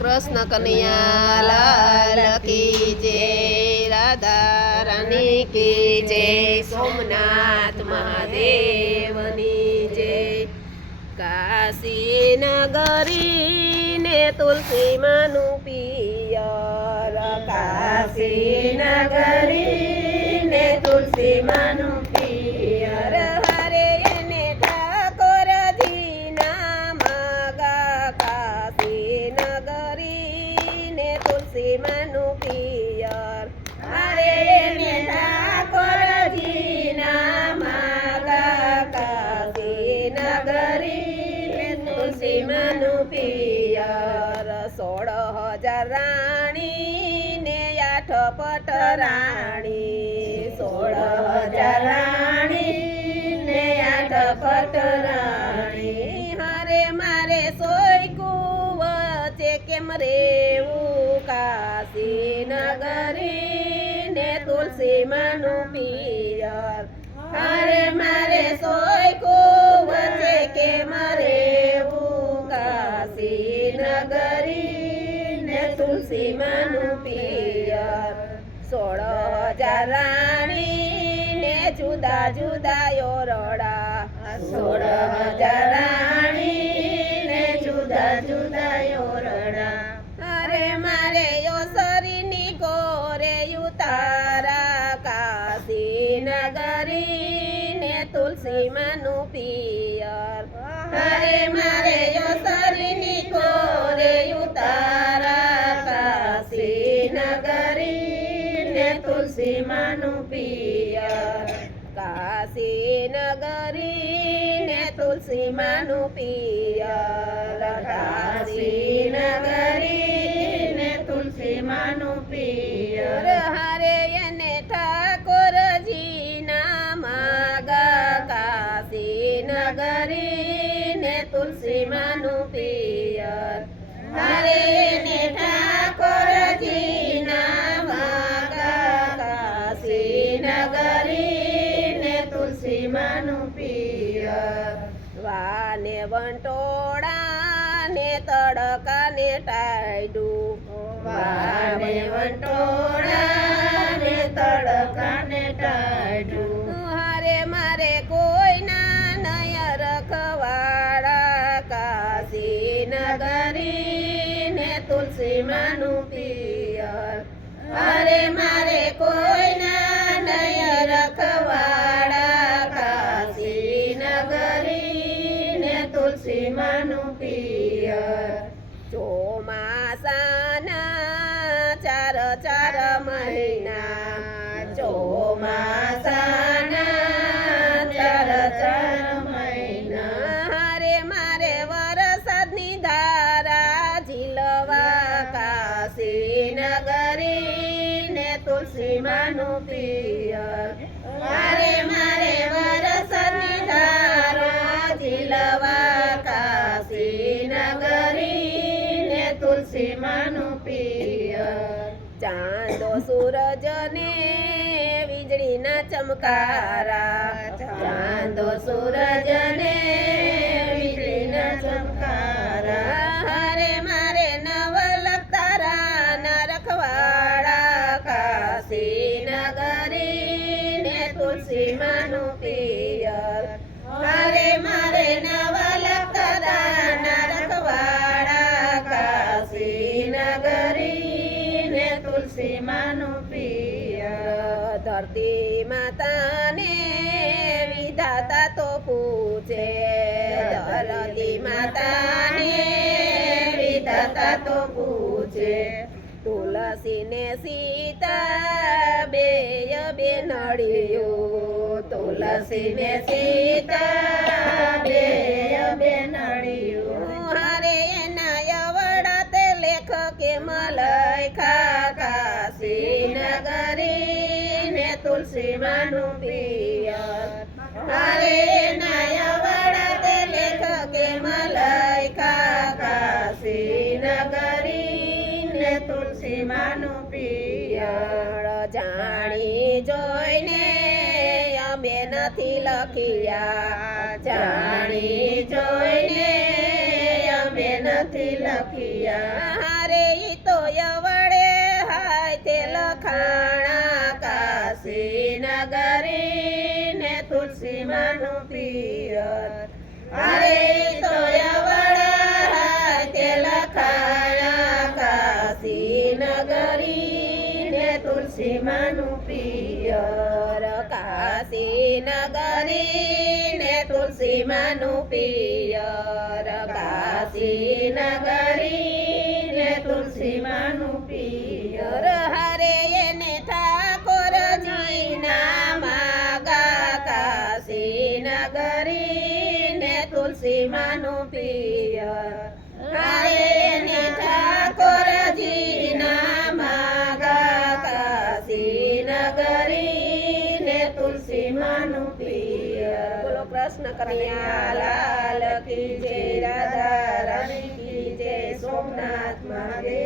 કૃષ્ણ કનૈયા લાલ કી જય, રાધા રાની કી જય, સોમનાથ મહાદેવની જય। કાશી નગરી ને તુલસી માનું પિયર, કાશી નગરી ને તુલસી માનું પિયર, હરે એને ઠાકોરજી નામ ગા। કાશી નગરી ને તુલસી માનું પિયર, હરે એને ઠાકોરજી નામ ગા। કાશી નગરી તુલસી માનું પિયર, 16,000 રાણી ને 8 પટરાણી, 16,000 રાણી ને 8 પટરાણી, હરે મારે સોયકું વચ્ચે કેમ રેવું। કાશી નગરી ને તુલસી માનું પિયર, હરે મારે સોયકું વચ્ચે કેમ રેવું। કાશી નગરી ને તુલસી માનું પિયર, 16,000 રાણી ને જુદા જુદા ઓરડા, 16,000 રાણી ને જુદા જુદા ઓરડા, હરે મારે ઓસરીની ગોરે ઉતારા। કાશી નગરી ને તુલસી માનું પિયર, હરે મારે ઓસરીની ગોરે ઉતારા। કાશી નગરી ને તુલસી માનું પિયર, કાશી નગરી ને તુલસી માનું પિયર, કાશી નગરી ને તુલસી માનું પિયર, હરે એને ઠાકોરજી નામ ગા। કાશી નગરી ને તુલસી માનું પિયર, હરે એને ઠાકોરજી નામ ગા। કાશી નગરી ને તુલસી માનું પિયર, વાને વંટોળા ને તડકા ને ટાઢું, વાને વંટોળા ને તડકા ને ટાઢું, હરે મારે કોઈના નય રખવાડા। કાશી નગરી ને તુલસી માનું પિયર, હરે મારે કોઈના નય રખવાડા। કાશી નગરી ને તુલસી માનું પિયર, ચોમાસાના 4 મહિના, ચોમાસાના 4 મહિના, હરે મારે વરસાદની ધારા ઝીલવા। કાશી નગરી ને તુલસી માનું પિયર, હરે મારે વરસાદની ધારા ઝીલવા। કાશી નગરી ને તુલસી માનું પિયર, ચાંદો સૂરજ ને વીજળીના ચમકારા, ચાંદો સૂરજ ને વીજળીના ચમકારા, હરે મારે નવલખ તારાના રખવાડા। કાશી નગરી ને તુલસી માનું પિયર, હરે મારે નવલખ તારાના રખવાડા। કાશી નગરી ને તુલસી માનું પિયર, ધરતી માતાને વિધાતા તો પૂછે, ધરતી માતાને વિધાતા તો પૂછે, તુલસી ને સીતા બેય બેનડીયું, તુલસી ને સીતા બેય બેનડીયું, હરે એના અવળા તે લેખકે મલખા। કાશી નગરી ને તુલસી માનું પિયર, હરે એના અવળા તે લેખકે મલખા। કાશી નગરી ને તુલસી માનું પિયર, જાણી જોઈને અમે નથી લખ્યા, જાણી જોઈને અમે નથી લખ્યા। રે તોય વડા તે લખાયા કાશી નગરી ને તુલસી માનું પિયર કાશી નગરી ને તુલસી માનું પિયર કાશી નગરી ને તુલસી માનું પિયર હરે એને ઠાકોરજી ના માગા કાશી નગરી ને તુલસી માનું પિયર હરે એને ઠાકોરજી ના માગા કાશી નગરી ને તુલસી માનું પિયર બોલો કૃષ્ણ કનૈયા લાલ કી જય રાધા રાણી કી જય સોમનાથ મહાદેવ